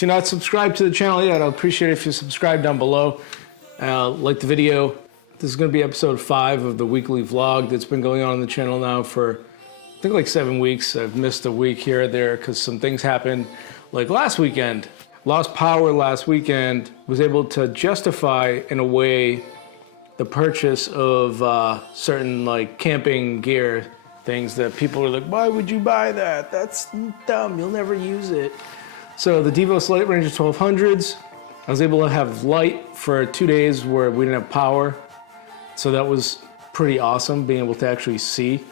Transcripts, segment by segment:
If you're not subscribed to the channel yet, I'd appreciate it if you subscribe down below. Like the video. This is going to be episode 5 of the weekly vlog that's been going on the channel now for, I think, like 7 weeks. I've missed a week here or there because some things happened. Like last weekend, lost power last weekend, was able to justify, in a way, the purchase of certain like camping gear things that people are like, why would you buy that? That's dumb, you'll never use it. So the Devos Light Ranger 1200s, I was able to have light for 2 days where we didn't have power. So that was pretty awesome, being able to actually see.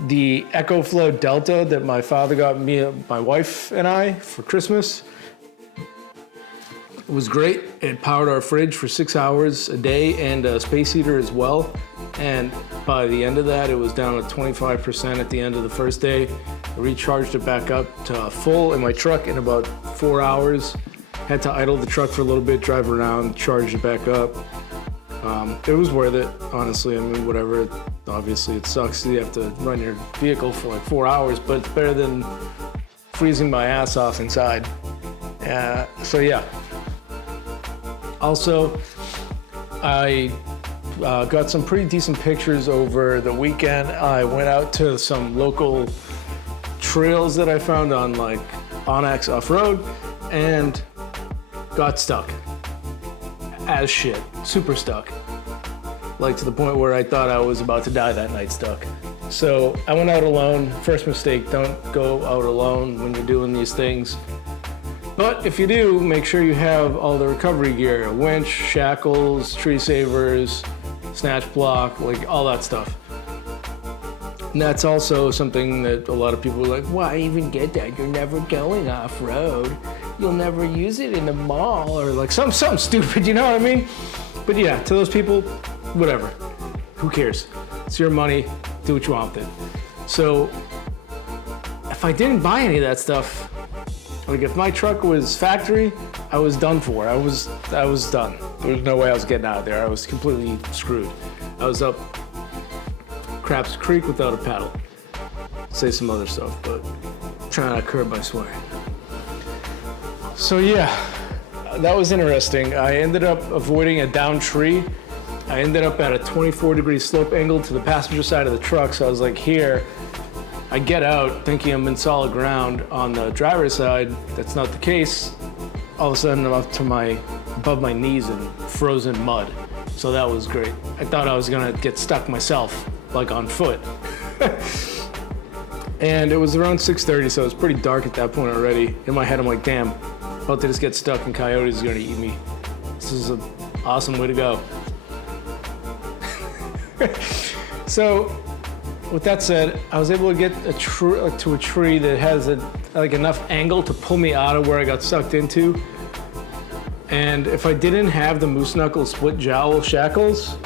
The EcoFlow Delta that my father got me, my wife and I for Christmas was great. It powered our fridge for 6 hours a day and a space heater as well. And by the end of that, it was down to 25% at the end of the first day. I recharged it back up to full in my truck in about 4 hours. Had to idle the truck for a little bit, drive around, charge it back up. It was worth it, honestly. I mean, whatever. Obviously, it sucks. You have to run your vehicle for like 4 hours, but it's better than freezing my ass off inside. So yeah. Also, I got some pretty decent pictures over the weekend. I went out to some local trails that I found on like Onyx Off-Road and got stuck as shit, super stuck. Like to the point where I thought I was about to die that night stuck. So I went out alone. First mistake, don't go out alone when you're doing these things. But if you do, make sure you have all the recovery gear, a winch, shackles, tree savers, snatch block, like all that stuff. And that's also something that a lot of people are like, why even get that? You're never going off-road. You'll never use it in the mall, or like something stupid, you know what I mean? But yeah, to those people, whatever. Who cares? It's your money, do what you want with it. So if I didn't buy any of that stuff, like if my truck was factory, I was done for. I was done. There was no way I was getting out of there. I was completely screwed. I was up Craps Creek without a paddle. Say some other stuff, but I'm trying to curb my swearing. So yeah, that was interesting. I ended up avoiding a downed tree. I ended up at a 24-degree slope angle to the passenger side of the truck. So I was like, here. I get out thinking I'm in solid ground on the driver's side. That's not the case. All of a sudden I'm up to above my knees in frozen mud. So that was great. I thought I was gonna get stuck myself, like on foot. And it was around 6:30, so it was pretty dark at that point already. In my head, I'm like, damn, about to just get stuck and coyotes are gonna eat me. This is an awesome way to go. So, with that said, I was able to get to a tree that has like enough angle to pull me out of where I got sucked into. And if I didn't have the Moose Knuckle Jowl Shackles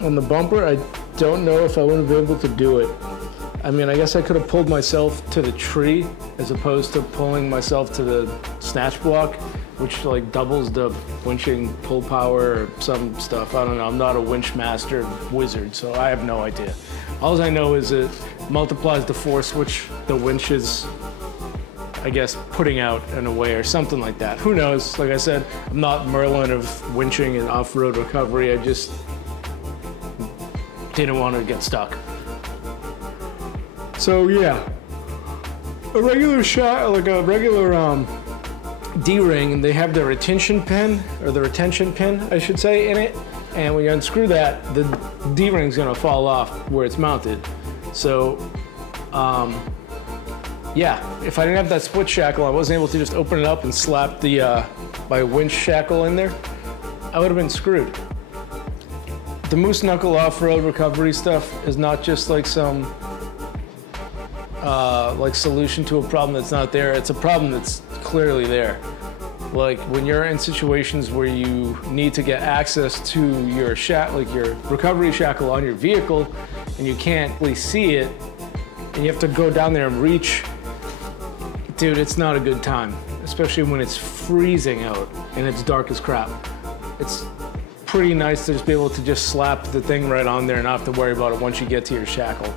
on the bumper, I don't know if I would be able to do it. I mean, I guess I could have pulled myself to the tree as opposed to pulling myself to the snatch block, which like doubles the winching pull power or some stuff. I don't know. I'm not a winch master wizard, so I have no idea. All I know is it multiplies the force which the winch is, I guess, putting out in a way or something like that. Who knows? Like I said, I'm not Merlin of winching and off-road recovery. I just didn't want to get stuck. So yeah, a regular shot, like a regular D-ring, and they have the retention pin, or the retention pin, I should say, in it. And when you unscrew that, the D-ring's gonna fall off where it's mounted. So, yeah, if I didn't have that split shackle, I wasn't able to just open it up and slap my winch shackle in there, I would have been screwed. The Moose Knuckle off-road recovery stuff is not just like some like solution to a problem that's not there. It's a problem that's clearly there. Like when you're in situations where you need to get access to your your recovery shackle on your vehicle, and you can't really see it, and you have to go down there and reach, dude, it's not a good time, especially when it's freezing out and it's dark as crap. It's pretty nice to just be able to just slap the thing right on there and not have to worry about it once you get to your shackle.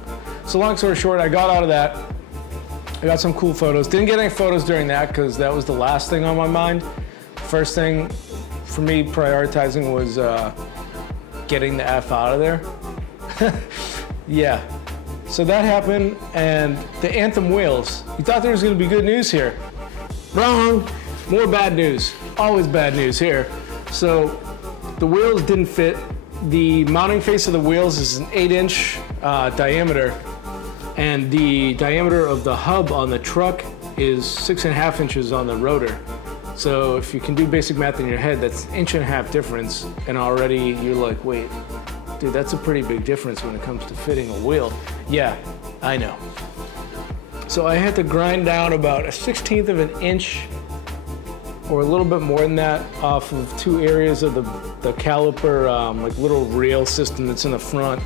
So long story short, I got out of that. I got some cool photos. Didn't get any photos during that because that was the last thing on my mind. First thing for me prioritizing was getting the F out of there. Yeah, so that happened, and the Anthem wheels. You thought there was gonna be good news here. Wrong, more bad news. Always bad news here. So the wheels didn't fit. The mounting face of the wheels is an 8-inch diameter, and the diameter of the hub on the truck is 6.5 inches on the rotor. So if you can do basic math in your head, that's an 1.5 inch difference, and already you're like, wait, dude, that's a pretty big difference when it comes to fitting a wheel. Yeah, I know. So I had to grind down about 1/16 of an inch, or a little bit more than that, off of 2 areas of the caliper, like little rail system that's in the front.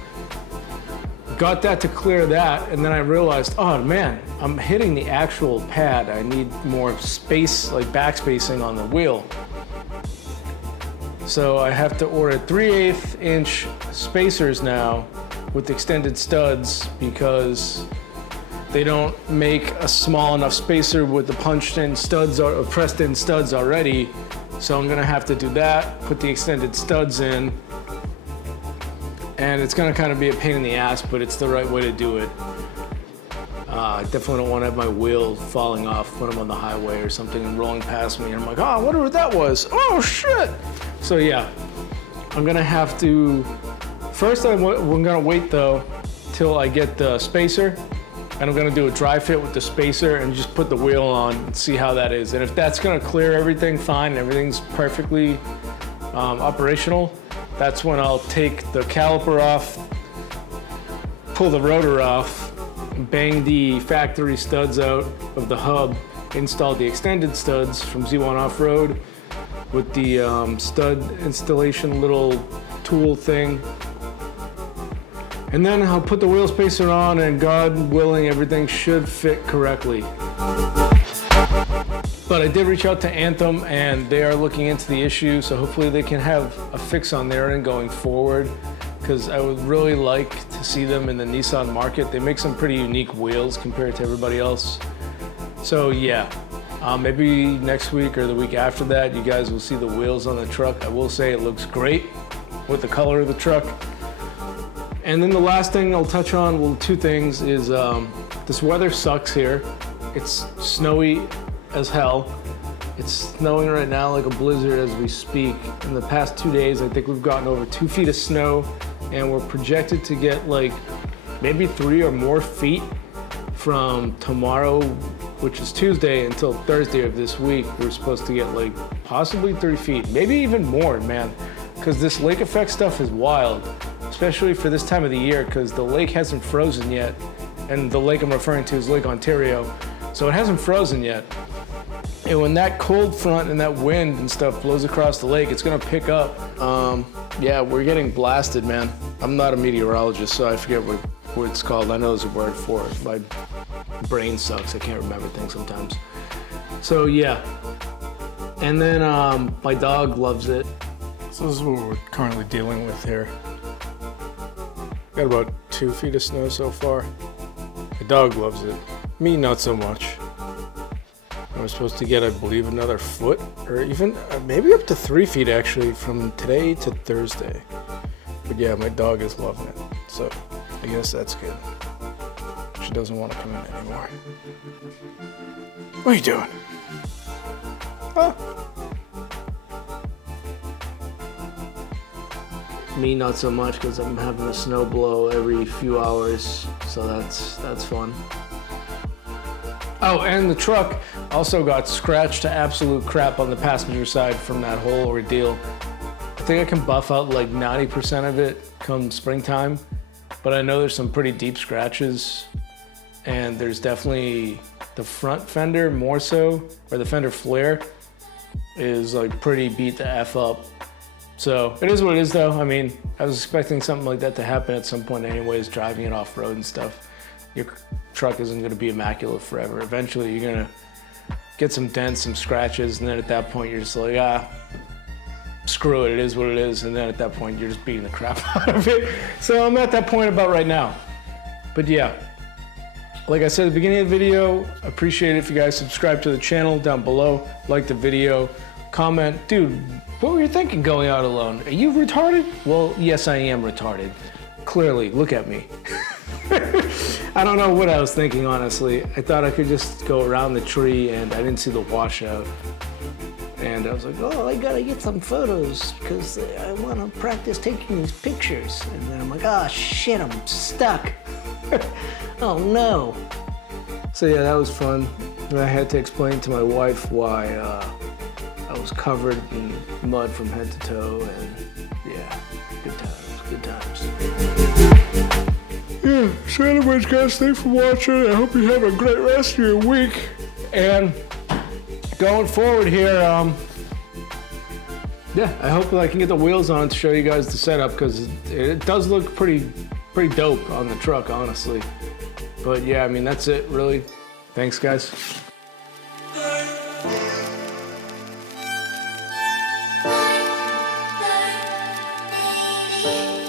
Got that to clear that, and then I realized, oh man, I'm hitting the actual pad. I need more space, like back spacing on the wheel. So I have to order 3/8 inch spacers now with extended studs because they don't make a small enough spacer with the punched in studs or pressed in studs already. So I'm gonna have to do that, put the extended studs in, and it's gonna kind of be a pain in the ass, but it's the right way to do it. I definitely don't want to have my wheel falling off when I'm on the highway or something and rolling past me, and I'm like, oh, I wonder what that was. Oh shit! So yeah, I'm gonna have to, first we're gonna wait though till I get the spacer, and I'm gonna do a dry fit with the spacer and just put the wheel on and see how that is. And if that's gonna clear everything fine and everything's perfectly operational, that's when I'll take the caliper off, pull the rotor off, bang the factory studs out of the hub, install the extended studs from Z1 Off-Road with the stud installation little tool thing. And then I'll put the wheel spacer on, and God willing, everything should fit correctly. But I did reach out to Anthem, and they are looking into the issue, so hopefully they can have a fix on their end going forward, because I would really like to see them in the Nissan market. They make some pretty unique wheels compared to everybody else. So yeah, maybe next week or the week after that, you guys will see the wheels on the truck. I will say it looks great with the color of the truck. And then the last thing I'll touch on, well, 2 things, is this weather sucks here. It's snowy as hell. It's snowing right now like a blizzard as we speak. In the past 2 days, I think we've gotten over 2 feet of snow, and we're projected to get like maybe 3 or more feet from tomorrow, which is Tuesday, until Thursday of this week. We're supposed to get like possibly 3 feet, maybe even more, man, because this lake effect stuff is wild, especially for this time of the year, because the lake hasn't frozen yet. And the lake I'm referring to is Lake Ontario. So it hasn't frozen yet. And when that cold front and that wind and stuff blows across the lake, it's gonna pick up. Yeah, we're getting blasted, man. I'm not a meteorologist, so I forget what it's called. I know there's a word for it. My brain sucks, I can't remember things sometimes. So yeah. And then my dog loves it. So this is what we're currently dealing with here. Got about 2 feet of snow so far. My dog loves it. Me, not so much. I'm supposed to get, I believe, another foot, or even maybe up to 3 feet actually, from today to Thursday. But yeah, my dog is loving it, so I guess that's good. She doesn't want to come in anymore. What are you doing? Oh. Me, not so much, because I'm having a snow blow every few hours, so that's fun. Oh, and the truck also got scratched to absolute crap on the passenger side from that whole ordeal. I think I can buff out like 90% of it come springtime, but I know there's some pretty deep scratches, and there's definitely the front fender more so, or the fender flare is like pretty beat the F up. So it is what it is though. I mean, I was expecting something like that to happen at some point anyways, driving it off-road and stuff. Your truck isn't gonna be immaculate forever. Eventually you're gonna get some dents, some scratches, and then at that point you're just like, screw it is what it is. And then at that point you're just beating the crap out of it. So I'm at that point about right now. But yeah, Like I said at the beginning of the video, I appreciate it if you guys subscribe to the channel down below, like the video, comment, dude, what were you thinking going out alone? Are you retarded? Well, yes, I am retarded. Clearly, look at me. I don't know what I was thinking, honestly. I thought I could just go around the tree and I didn't see the washout. And I was like, oh, I gotta get some photos because I want to practice taking these pictures. And then I'm like, oh shit, I'm stuck. Oh no. So yeah, that was fun. And I had to explain to my wife why I was covered in mud from head to toe. And yeah, good times, good times. Yeah, so anyways guys, thanks for watching. I hope you have a great rest of your week. And going forward here, yeah, I hope I can get the wheels on to show you guys the setup because it does look pretty dope on the truck, honestly. But yeah, I mean, that's it, really. Thanks, guys.